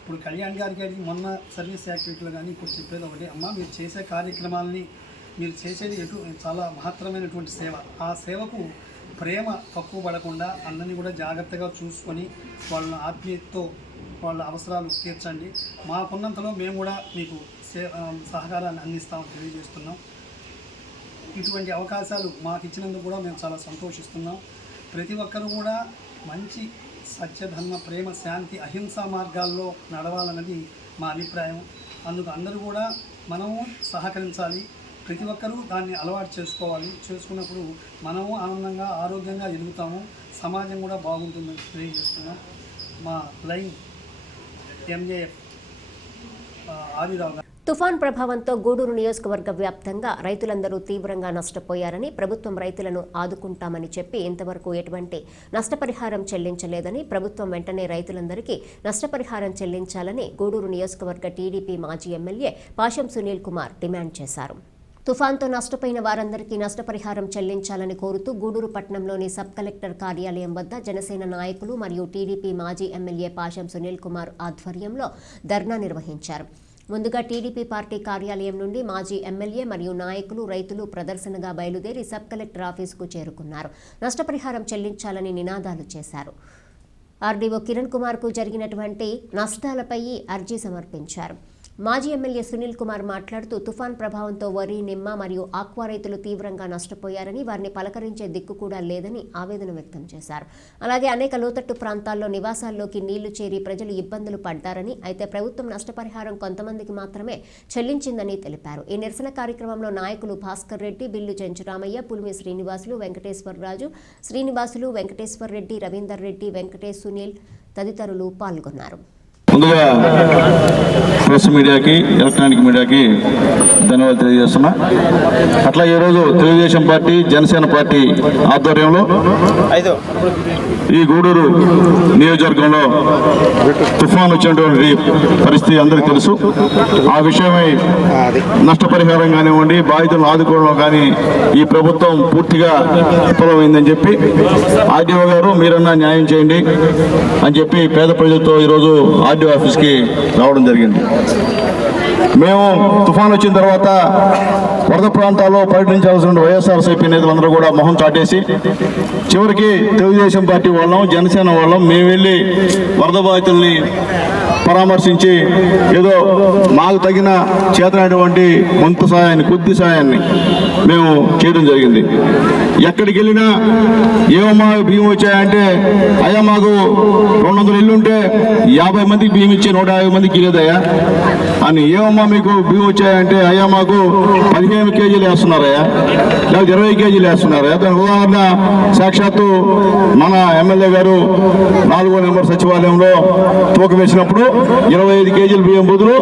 ఇప్పుడు కళ్యాణ్ గారికి మొన్న సర్వీస్ యాక్టివిటీలో కానీ ఇప్పుడు చెప్పేది ఒకటి, అమ్మ మీరు చేసే కార్యక్రమాలని మీరు చేసేది చాలా మహత్తరమైనటువంటి సేవ. ఆ సేవకు ప్రేమ తక్కువ పడకుండా అందరినీ కూడా జాగ్రత్తగా చూసుకొని వాళ్ళ ఆత్మీయతతో వాళ్ళ అవసరాలు తీర్చండి. మాకున్నంతలో మేము కూడా మీకు సహకారాన్ని అందిస్తామని తెలియజేస్తున్నాం. ఇటువంటి అవకాశాలు మాకు ఇచ్చినందుకు కూడా మేము చాలా సంతోషిస్తున్నాం. ప్రతి ఒక్కరూ కూడా మంచి సత్యధర్మ ప్రేమ శాంతి అహింసా మార్గాల్లో నడవాలన్నది మా అభిప్రాయం. అందుకు అందరూ కూడా మనము సహకరించాలి. ప్రతి ఒక్కరూ దాన్ని అలవాటు చేసుకోవాలి. చేసుకున్నప్పుడు మనము ఆనందంగా ఆరోగ్యంగా ఎదుగుతాము, సమాజం కూడా బాగుంటుందని తెలియజేస్తున్నాం. మా లైన్ ఎంజేఎఫ్ ఆదిరావు గారు. తుఫాన్ ప్రభావంతో గూడూరు నియోజకవర్గ వ్యాప్తంగా రైతులందరూ తీవ్రంగా నష్టపోయారని, ప్రభుత్వం రైతులను ఆదుకుంటామని చెప్పి ఇంతవరకు ఎటువంటి నష్టపరిహారం చెల్లించలేదని, ప్రభుత్వం వెంటనే రైతులందరికీ నష్టపరిహారం చెల్లించాలని గూడూరు నియోజకవర్గ టీడీపీ మాజీ ఎమ్మెల్యే పాశం సునీల్ కుమార్ డిమాండ్ చేశారు. తుఫాన్తో నష్టపోయిన వారందరికీ నష్టపరిహారం చెల్లించాలని కోరుతూ గూడూరు పట్టణంలోని సబ్ కలెక్టర్ కార్యాలయం వద్ద జనసేన నాయకులు మరియు టీడీపీ మాజీ ఎమ్మెల్యే పాశం సునీల్ కుమార్ ఆధ్వర్యంలో ధర్నా నిర్వహించారు. ముందుగా టీడీపీ పార్టీ కార్యాలయం నుండి మాజీ ఎమ్మెల్యే మరియు నాయకులు, రైతులు ప్రదర్శనగా బయలుదేరి సబ్ కలెక్టర్ ఆఫీసుకు చేరుకున్నారు. నష్టపరిహారం చెల్లించాలని నినాదాలు చేశారు. ఆర్డీఓ కిరణ్ కుమార్కు జరిగినటువంటి నష్టాలపై అర్జీ సమర్పించారు. మాజీ ఎమ్మెల్యే సునీల్ కుమార్ మాట్లాడుతూ తుఫాన్ ప్రభావంతో వరి, నిమ్మ మరియు ఆక్వా రైతులు తీవ్రంగా నష్టపోయారని, వారిని పలకరించే దిక్కు కూడా లేదని ఆవేదన వ్యక్తం చేశారు. అలాగే అనేక లోతట్టు ప్రాంతాల్లో నివాసాల్లోకి నీళ్లు చేరి ప్రజలు ఇబ్బందులు పడ్డారని, అయితే ప్రభుత్వం నష్టపరిహారం కొంతమందికి మాత్రమే చెల్లించిందని తెలిపారు. ఈ నిరసన కార్యక్రమంలో నాయకులు భాస్కర్ రెడ్డి, బిల్లు చెంచురామయ్య, పులిమి శ్రీనివాసులు, వెంకటేశ్వర్ రెడ్డి, రవీందర్ రెడ్డి, వెంకటేష్, సునీల్ తదితరులు పాల్గొన్నారు. ముందుగా ప్రెస్ మీడియాకి, ఎలక్ట్రానిక్ మీడియాకి ధన్యవాదాలు తెలియజేస్తున్నా. అట్లా ఈరోజు తెలుగుదేశం పార్టీ, జనసేన పార్టీ ఆధ్వర్యంలో ఈ గూడూరు నియోజకవర్గంలో తుఫాన్ వచ్చినటువంటి పరిస్థితి అందరికీ తెలుసు. ఆ విషయమై నష్టపరిహారం కానివ్వండి, బాధితులను ఆదుకోవడంలో కానీ ఈ ప్రభుత్వం పూర్తిగా విఫలమైందని చెప్పి ఆర్డీఓ గారు మీరన్నా న్యాయం చేయండి అని చెప్పి పేద ప్రజలతో ఈరోజు ఆర్డీఓ ఆఫీస్కి రావడం జరిగింది. మేము తుఫాన్ వచ్చిన తర్వాత వరద ప్రాంతాల్లో పర్యటించాల్సిన వైఎస్ఆర్సీపీ నేతలందరూ కూడా మొహం చాటేసి చివరికి తెలుగుదేశం పార్టీ వాళ్ళం, జనసేన వాళ్ళం మేము వెళ్ళి వరద బాధితుల్ని పరామర్శించి ఏదో మాకు తగిన చేతనటువంటి కొంత సాయాన్ని, కొద్ది సాయాన్ని మేము చేయడం జరిగింది. ఎక్కడికి వెళ్ళినా ఏమమ్మా బియ్యం వచ్చాయంటే, అయ్యా మాకు 200 ఇల్లు ఉంటే 50 మందికి బియ్యం ఇచ్చి 150 మందికి లేదయ్యా అని. ఏమమ్మా మీకు బియ్యం వచ్చాయంటే, అయ్యా మాకు 15 కేజీలు వేస్తున్నారయ్యా, లేకపోతే 20 కేజీలు వేస్తున్నారయ్యా. దాని ఉదాహరణ సాక్షాత్తు మన ఎమ్మెల్యే గారు 4వ నెంబర్ సచివాలయంలో తూకం వేసినప్పుడు 25 కేజీల బియ్యం బదులు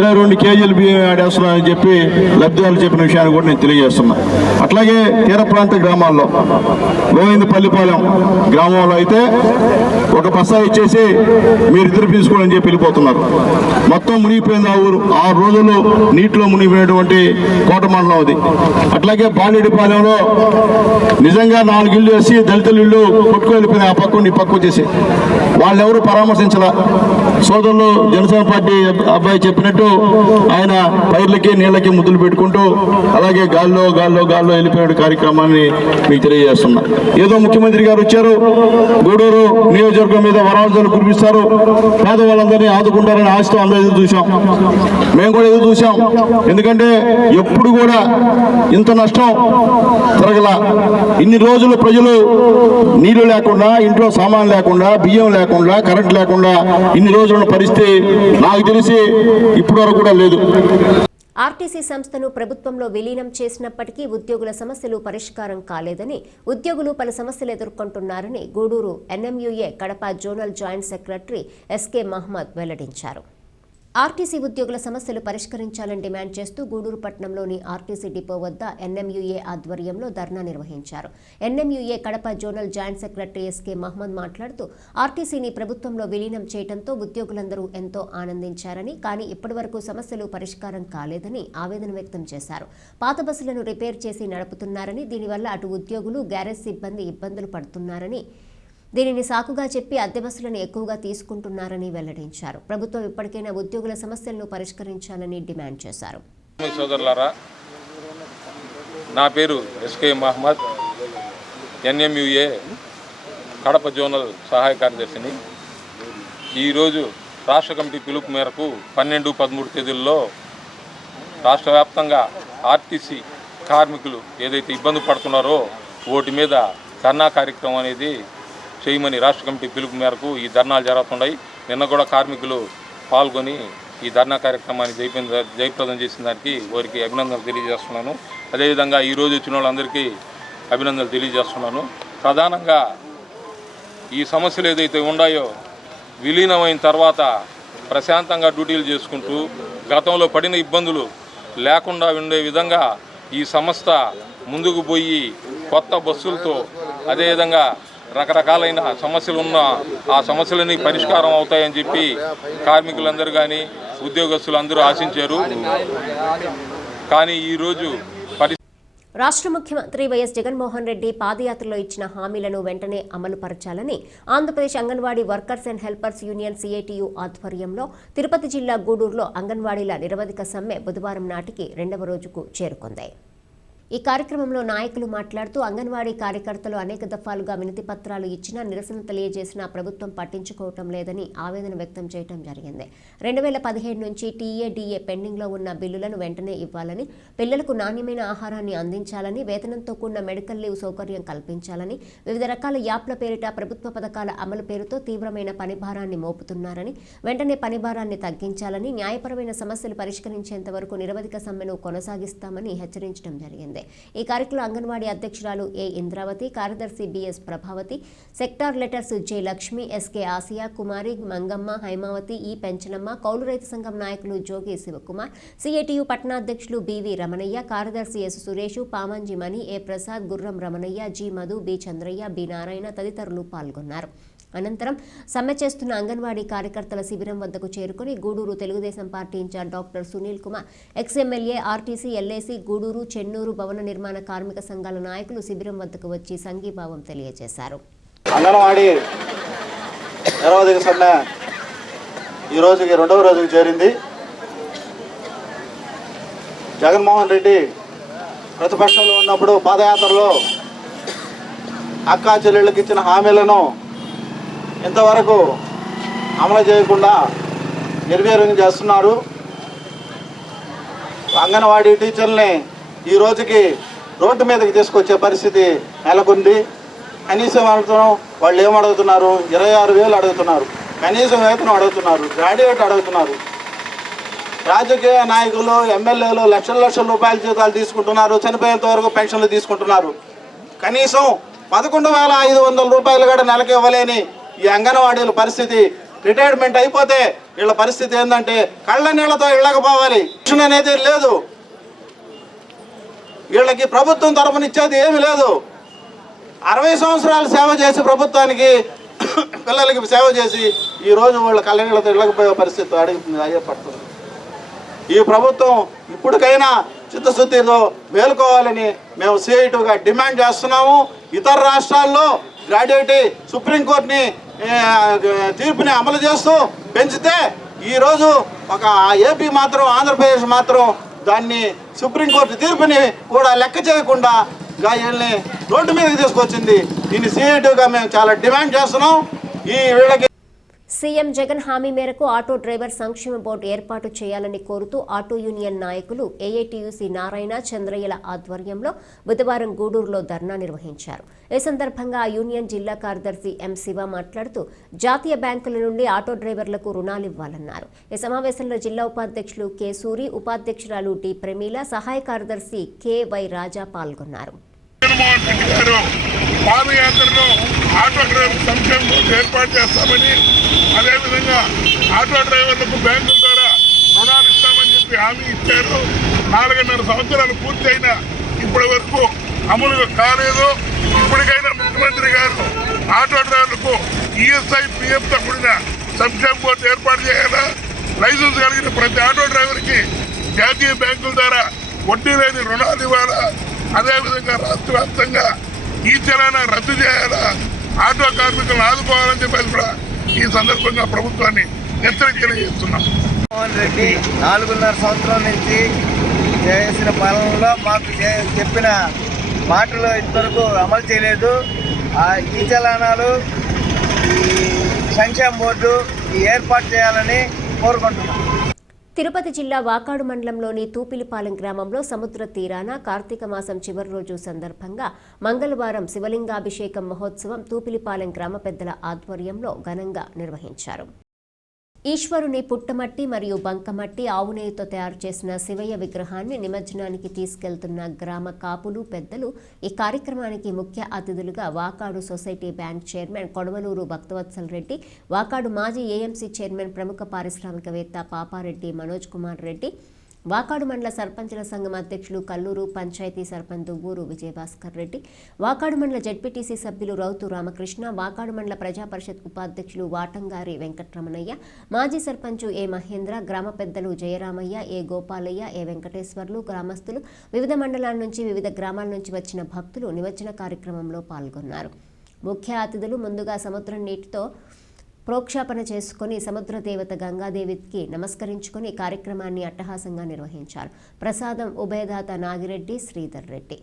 22 కేజీల బియ్యం ఆడేస్తున్నారని చెప్పి లబ్ధిదారులు చెప్పిన విషయాన్ని కూడా నేను తెలియజేస్తున్నా. అట్లాగే తీర ప్రాంత గ్రామాల్లో గోవిందపల్లిపాలెం గ్రామంలో అయితే ఒక బస్తా ఇచ్చేసి మీరు ఇద్దరు తీసుకోవాలని చెప్పి వెళ్ళిపోతున్నారు. మొత్తం మునిగిపోయింది ఆ ఊరు. 6 రోజులు నీటిలో మునిగిపోయినటువంటి కోట మండలం అది. అట్లాగే బాలిడిపాలెంలో నిజంగా 4 ఇళ్ళు వేసి దళితులు ఇళ్ళు కొట్టుకు వెళ్ళిపోయిన ఆ పక్క ఈ పక్క వచ్చేసి వాళ్ళెవరూ పరామర్శించాల. సోదరులు జనసేన పార్టీ అబ్బాయి చెప్పినట్టు ఆయన పైర్లకి నీళ్ళకి ముద్దులు పెట్టుకుంటూ అలాగే గాల్లో వెళ్ళిపోయిన కార్యక్రమాన్ని మీకు తెలియజేస్తున్నా. ఏదో ముఖ్యమంత్రి గారు వచ్చారు, గూడూరు నియోజకవర్గం మీద వరాలు కురిపిస్తారు, పేదవాళ్ళందరినీ ఆదుకుంటారని ఆశతో అందరూ ఎదురు చూసాం. మేము కూడా ఎదురు చూసాం. ఎందుకంటే ఎప్పుడు కూడా ఇంత నష్టం జరగల. ఇన్ని రోజులు ప్రజలు నీళ్లు లేకుండా, ఇంట్లో సామాన్ లేకుండా, బియ్యం లేకుండా, కరెంట్ లేకుండా ఇన్ని రోజుల పరిస్థితి నాకు తెలిసి ఇప్పటి వరకు కూడా లేదు. ఆర్టీసీ సంస్థను ప్రభుత్వంలో విలీనం చేసినప్పటికీ ఉద్యోగుల సమస్యలు పరిష్కారం కాలేదని, ఉద్యోగులు పలు సమస్యలు ఎదుర్కొంటున్నారని Gudur NMUA Kadapa zonal joint secretary SK Mohammed వెల్లడించారు. ఆర్టీసీ ఉద్యోగుల సమస్యలు పరిష్కరించాలని డిమాండ్ చేస్తూ గూడూరు పట్టణంలోని ఆర్టీసీ డిపో వద్ద ఎన్ఎంయూఏ ఆధ్వర్యంలో ధర్నా నిర్వహించారు. NMUA Kadapa zonal joint secretary SK Mohammed మాట్లాడుతూ ఆర్టీసీని ప్రభుత్వంలో విలీనం చేయడంతో ఉద్యోగులందరూ ఎంతో ఆనందించారని, కానీ ఇప్పటివరకు సమస్యలు పరిష్కారం కాలేదని ఆవేదన వ్యక్తం చేశారు. పాత బస్సులను రిపేర్ చేసి నడుపుతున్నారని, దీనివల్ల అటు ఉద్యోగులు, గ్యారేజ్ సిబ్బంది ఇబ్బందులు పడుతున్నారని, దీనిని సాకుగా చెప్పి అద్దె బస్సులను ఎక్కువగా తీసుకుంటున్నారని వెల్లడించారు. ప్రభుత్వం ఇప్పటికైనా ఉద్యోగుల సమస్యలను పరిష్కరించాలని డిమాండ్ చేశారు. సోదరులారా, నా పేరు ఎస్కే మహమ్మద్, ఎన్ఎంయూఏ కడప జోనల్ సహాయ కార్యదర్శిని. ఈరోజు రాష్ట్ర కమిటీ పిలుపు మేరకు 12-13 తేదీల్లో రాష్ట్ర వ్యాప్తంగా ఆర్టీసీ కార్మికులు ఏదైతే ఇబ్బంది పడుతున్నారో వాటి మీద ధర్నా కార్యక్రమం అనేది చేయమని రాష్ట్ర కమిటీ పిలుపు మేరకు ఈ ధర్నాలు జరుగుతున్నాయి. నిన్న కూడా కార్మికులు పాల్గొని ఈ ధర్నా కార్యక్రమాన్ని జయప్రదం చేసిన దానికి వారికి అభినందనలు తెలియజేస్తున్నాను. అదేవిధంగా ఈరోజు వచ్చిన వాళ్ళందరికీ అభినందనలు తెలియజేస్తున్నాను. ప్రధానంగా ఈ సమస్యలు ఏదైతే ఉన్నాయో విలీనమైన తర్వాత ప్రశాంతంగా డ్యూటీలు చేసుకుంటూ గతంలో పడిన ఇబ్బందులు లేకుండా ఉండే విధంగా ఈ సంస్థ ముందుకు పోయి కొత్త బస్సులతో అదేవిధంగా రకరకాలైన సమస్యలు ఉన్న ఆ సమస్యలని పరిష్కారం అవుతాయని చెప్పి కార్మికులందరూ కానీ ఉద్యోగస్తులందరూ ఆశించారు. కానీ ఈరోజు రాష్ట్ర ముఖ్యమంత్రి వైఎస్ జగన్మోహన్ రెడ్డి పాదయాత్రలో ఇచ్చిన హామీలను వెంటనే అమలు పరచాలని Andhra Pradesh anganwadi workers and helpers union CITU ఆధ్వర్యంలో తిరుపతి జిల్లా గూడూరులో అంగన్వాడీల నిరవధిక సమ్మె బుధవారం నాటికి 2వ రోజుకు చేరుకుంది. ఈ కార్యక్రమంలో నాయకులు మాట్లాడుతూ అంగన్వాడీ కార్యకర్తలు అనేక దఫాలుగా వినతి పత్రాలు ఇచ్చినా నిరసన తెలియజేసినా ప్రభుత్వం పట్టించుకోవటం లేదని ఆవేదన వ్యక్తం చేయడం జరిగింది. 2017 నుంచి టీఏడీఏ పెండింగ్లో ఉన్న బిల్లులను వెంటనే ఇవ్వాలని, పిల్లలకు నాణ్యమైన ఆహారాన్ని అందించాలని, వేతనంతో కూడిన మెడికల్ లీవ్ సౌకర్యం కల్పించాలని, వివిధ రకాల యాప్ల పేరిట ప్రభుత్వ పథకాల అమలు పేరుతో తీవ్రమైన పనిభారాన్ని మోపుతున్నారని, వెంటనే పనిభారాన్ని తగ్గించాలని, న్యాయపరమైన సమస్యలు పరిష్కరించేంత వరకు నిరవధిక సమ్మెను కొనసాగిస్తామని హెచ్చరించడం జరిగింది. ఈ కార్యక్రమంలో అంగన్వాడీ అధ్యక్షురాలు ఏ ఇంద్రావతి, కార్యదర్శి BS Prabhavati, sector leaders J Lakshmi, SK Asiya, Kumari, Mangamma, Haimavati, E Penchanamma, కౌలు రైతు సంఘం నాయకులు జోగి శివకుమార్, సిఐటియు పట్టణాధ్యక్షులు బివి రమణయ్య, కార్యదర్శి S Suresh, Pamanji Mani, A Prasad, Gurram Ramanaiah, G Madhu, B Chandraiah, B Narayana తదితరులు పాల్గొన్నారు. అనంతరం సమ్మె చేస్తున్న అంగన్వాడీ కార్యకర్తల శిబిరం వద్దకు చేరుకుని Gudur Telugu Desam party in charge doctor Sunil Kumar, ex MLA, RTC, LAC, Gudur, Chennur భవన నిర్మాణ కార్మిక సంఘాల నాయకులు శిబిరం వద్దకు వచ్చి సంఘీభావం తెలియజేశారు. అంగన్వాడీ నిరవధిక సమ్మె ఈ రోజుకి 2వ రోజుకు చేరింది. జగన్మోహన్ రెడ్డి ప్రతిపక్షంలో ఉన్నప్పుడు పాదయాత్రలో అక్కా చెల్లెళ్ళకి ఇచ్చిన హామీలను ఇంతవరకు అమలు చేయకుండా నిర్వీర్యం చేస్తున్నారు. అంగన్వాడీ టీచర్లని ఈ రోజుకి రోడ్డు మీదకి తీసుకొచ్చే పరిస్థితి నెలకొంది. కనీసం వాళ్ళు ఏమడుగుతున్నారు? 26,000 అడుగుతున్నారు. కనీసం వేతనం అడుగుతున్నారు. గ్రాడ్యుయేట్ అడుగుతున్నారు. రాజకీయ నాయకులు, ఎమ్మెల్యేలు లక్షల రూపాయల జీతాలు తీసుకుంటున్నారు. చనిపోయేంత వరకు పెన్షన్లు తీసుకుంటున్నారు. కనీసం 11,500 రూపాయలు కూడా నెలకి ఇవ్వలేని ఈ అంగన్వాడీల పరిస్థితి, రిటైర్మెంట్ అయిపోతే వీళ్ళ పరిస్థితి ఏంటంటే కళ్ళ నీళ్లతో ఇళ్ళకపోవాలి. పెన్షన్ అనేది లేదు. వీళ్ళకి ప్రభుత్వం తరఫున ఇచ్చేది ఏమీ లేదు. 60 సంవత్సరాలు సేవ చేసి ప్రభుత్వానికి పిల్లలకి సేవ చేసి ఈరోజు వాళ్ళ కళ్ళ నీళ్లతో ఇళ్ళకపోయే పరిస్థితి అయ్యపడుతుంది. ఈ ప్రభుత్వం ఇప్పటికైనా చిత్తశుద్ధితో మేలుకోవాలని మేము సిఐటిగా డిమాండ్ చేస్తున్నాము. ఇతర రాష్ట్రాల్లో గ్రాడ్యుయేటీ సుప్రీంకోర్టుని తీర్పుని అమలు చేస్తూ పెంచితే ఈరోజు ఒక ఏపీ మాత్రం, ఆంధ్రప్రదేశ్ మాత్రం దాన్ని సుప్రీంకోర్టు తీర్పుని కూడా లెక్క చేయకుండా వీళ్ళని రోడ్డు మీదకి తీసుకొచ్చింది. దీన్ని సిఐటిగా మేము చాలా డిమాండ్ చేస్తున్నాం. ఈ వీళ్ళకి సీఎం జగన్ హామీ మేరకు ఆటో డ్రైవర్ సంక్షేమ బోర్డు ఏర్పాటు చేయాలని కోరుతూ ఆటో యూనియన్ నాయకులు ఏఐటీయూసీ నారాయణ, చంద్రయ్యల ఆధ్వర్యంలో బుధవారం గూడూరులో ధర్నా నిర్వహించారు. ఈ సందర్భంగా ఆ యూనియన్ జిల్లా కార్యదర్శి ఎం శివ మాట్లాడుతూ జాతీయ బ్యాంకుల నుండి ఆటో డ్రైవర్లకు రుణాలు ఇవ్వాలన్నారు. ఈ సమావేశంలో జిల్లా ఉపాధ్యక్షులు కె సూరి, ఉపాధ్యక్షురాలు డి ప్రమీల, సహాయ కార్యదర్శి కె.వై. రాజా పాల్గొన్నారు. పాదయాత్రలో ఆటో డ్రైవర్ సంక్షేమ బోర్డు ఏర్పాటు చేస్తామని, అదేవిధంగా ఆటో డ్రైవర్లకు బ్యాంకుల ద్వారా రుణాలు ఇస్తామని చెప్పి హామీ ఇచ్చారు. 4.5 సంవత్సరాలు పూర్తయినా ఇప్పటి వరకు అమలు కాలేదు. ఇప్పటికైనా ముఖ్యమంత్రి గారు ఆటో డ్రైవర్లకు ఈఎస్ఐ, పిఎఫ్తో కూడిన సంక్షేమ బోర్డు ఏర్పాటు చేయాలా, లైసెన్స్ కలిగిన ప్రతి ఆటో డ్రైవర్కి జాతీయ బ్యాంకుల ద్వారా వడ్డీ లేని రుణాలు ఇవ్వాలా, అదేవిధంగా రాష్ట్ర వ్యాప్తంగా ఈ చలానా రద్దు చేయాలా, ఆటో కార్మికులను ఆదుకోవాలని చెప్పేసి కూడా ఈ సందర్భంగా ప్రభుత్వాన్ని హెచ్చరికలు చేస్తున్నాం. జగన్మోహన్ రెడ్డి 4.5 సంవత్సరాల నుంచి చేసిన పాలనలో మాకు చెప్పిన మాటలు ఇంతవరకు అమలు చేయలేదు. ఈ చలానాలు, ఈ సంక్షేమ బోర్డు ఏర్పాటు చేయాలని కోరుకుంటున్నాం. తిరుపతి జిల్లా వాకాడు మండలంలోని తూపిలిపాలెం గ్రామంలో సముద్ర తీరాన కార్తీక మాసం చివరి రోజు సందర్భంగా మంగళవారం శివలింగాభిషేకం మహోత్సవం తూపిలిపాలెం గ్రామ పెద్దల ఆధ్వర్యంలో ఘనంగా నిర్వహించారు. ఈశ్వరుని పుట్టమట్టి మరియు బంకమట్టి ఆవు నెయ్యితో తయారు చేసిన శివయ్య విగ్రహాన్ని నిమజ్జనానికి తీసుకెళ్తున్న గ్రామ కాపులు పెద్దలు ఈ కార్యక్రమానికి ముఖ్య అతిథులుగా Vakadu society bank chairman Kodavalur Bhaktavatsal Reddy, Vakadu మాజీ ఏఎంసీ చైర్మన్ ప్రముఖ పారిశ్రామికవేత్త పాపారెడ్డి మనోజ్ కుమార్ రెడ్డి, వాకాడు మండల సర్పంచుల సంఘం అధ్యక్షులు కల్లూరు పంచాయతీ సర్పంచ్ దువ్వూరు విజయభాస్కర్ రెడ్డి, వాకాడు మండల జెడ్పీటీసీ సభ్యులు రౌతు రామకృష్ణ, వాకాడు మండల ప్రజా పరిషత్ ఉపాధ్యక్షులు వాటంగారి వెంకట్రమణయ్య, మాజీ సర్పంచ్ ఏ మహేంద్ర, గ్రామ పెద్దలు జయరామయ్య, ఏ గోపాలయ్య, ఏ వెంకటేశ్వర్లు, గ్రామస్తులు, వివిధ మండలాల నుంచి వివిధ గ్రామాల నుంచి వచ్చిన భక్తులు నిమజ్జన కార్యక్రమంలో పాల్గొన్నారు. ముఖ్య అతిథులు ముందుగా సముద్రం నీటితో ప్రోక్షాపన చేసుకుని సముద్ర దేవత గంగాదేవికి నమస్కరించుకుని కార్యక్రమాన్ని అట్టహాసంగా నిర్వహించారు. ప్రసాదం ఉభయదాత నాగిరెడ్డి, శ్రీధర్ రెడ్డి.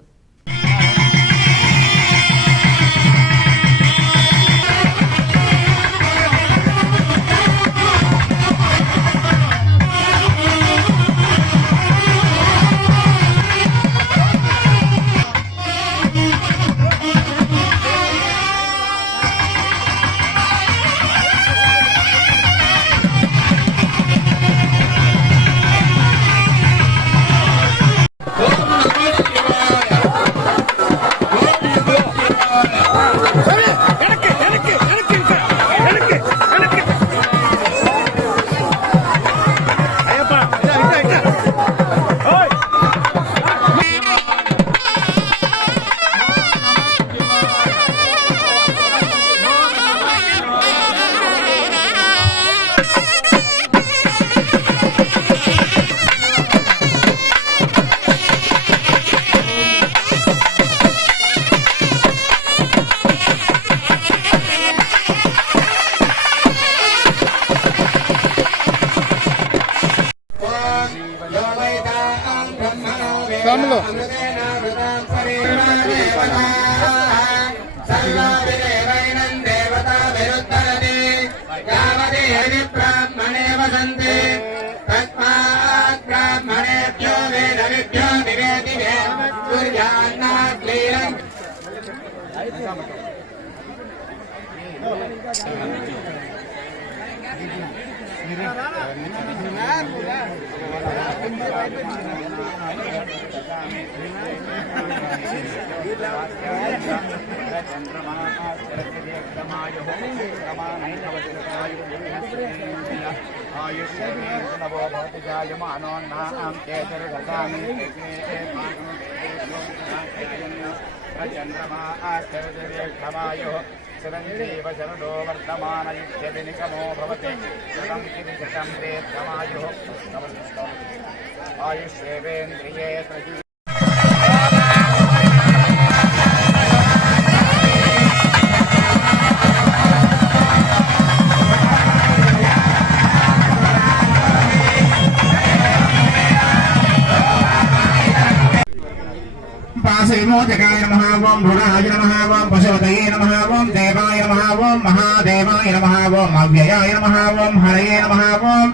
విమోచకాయ నమః, ఓం భృణాయ నమః, ఓం పశుపతయే నమః, ఓం దేవాయ నమః, ఓం మహాదేవాయ నమః, ఓం అవ్యయాయ నమః, ఓం హరయే నమః, ఓం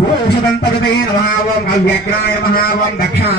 పూషదంతగతే నమః, ఓం అవ్యగ్రాయ నమః, ఓం దక్షా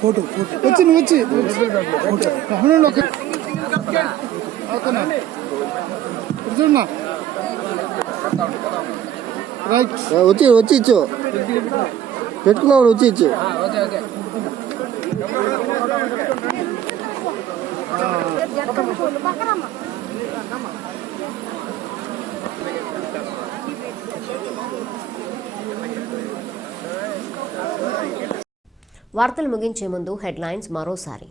ఫోటో వచ్చి నువ్వు వచ్చి చూడన్నా రైట్ వచ్చి ఇచ్చు పెట్టుకున్నావు వచ్చి ఇచ్చు వార్తలు ముగించే ముందు హెడ్లైన్స్ మరోసారి.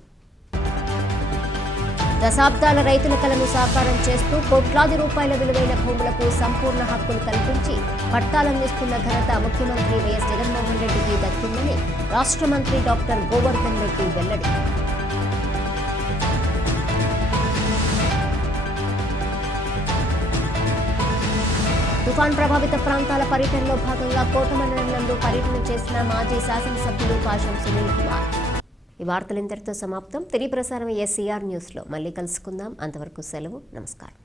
దశాబ్దాల రైతుల కలను సాకారం చేస్తూ కోట్లాది రూపాయల విలువైన భూములకు సంపూర్ణ హక్కులు కల్పించి పట్టాలందిస్తున్న ఘనత ముఖ్యమంత్రి వైఎస్ జగన్మోహన్ రెడ్డికి దక్కిందని రాష్ట్ర మంత్రి డాక్టర్ గోవర్ధన్ రెడ్డి వెల్లడి. తుఫాన్ ప్రభావిత ప్రాంతాల పర్యటనలో భాగంగా కోట మండలం నందు పర్యటన చేసిన మాజీ శాసనసభ్యులు పాషం సునీల్ కుమార్. ఈ వార్తలు ఇంతటితో సమాప్తం. తిరిగి ప్రసారం SCR న్యూస్లో మళ్ళీ కలుసుకుందాం. అంతవరకు సెలవు. నమస్కారం.